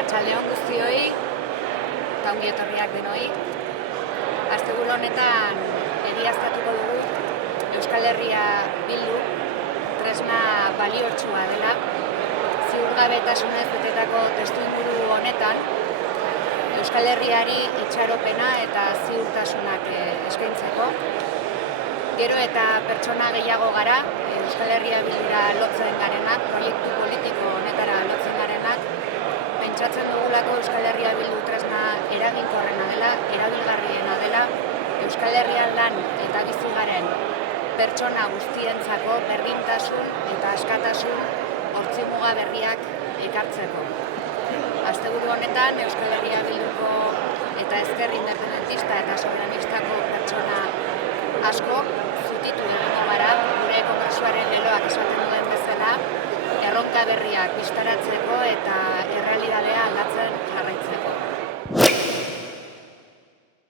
Arratsaldeon guztioi, eta ongi etorriak denoi. Asteburu honetan egiaztatuko dugu Euskal Herria Bildu tresna baliortsua dela. Ziurgabetasunez betetako testuinguru honetan Euskal Herriari itxaropena eta ziurtasunak eskaintzeko. Gero eta pertsona gehiago gara Euskal Herria Bildura lotzen garenak, proiektu politiko honetara lotzen garenak, pentsatzen dugulako Euskal Herria Bildu tresna eraginkorrena dela, erabilgarriena dela, Euskal Herrian lan eta bizi garen pertsona guztientzako berdintasun eta askatasun ortzimuga berriak ekartzeko. Asteburu honetan Euskal Herria Bilduko eta ezker independentista eta soberanistako pertsona asko zutitu egingo gara, gure kongresuaren leloak esaten duen bezala, erronka berriak bistaratzeko eta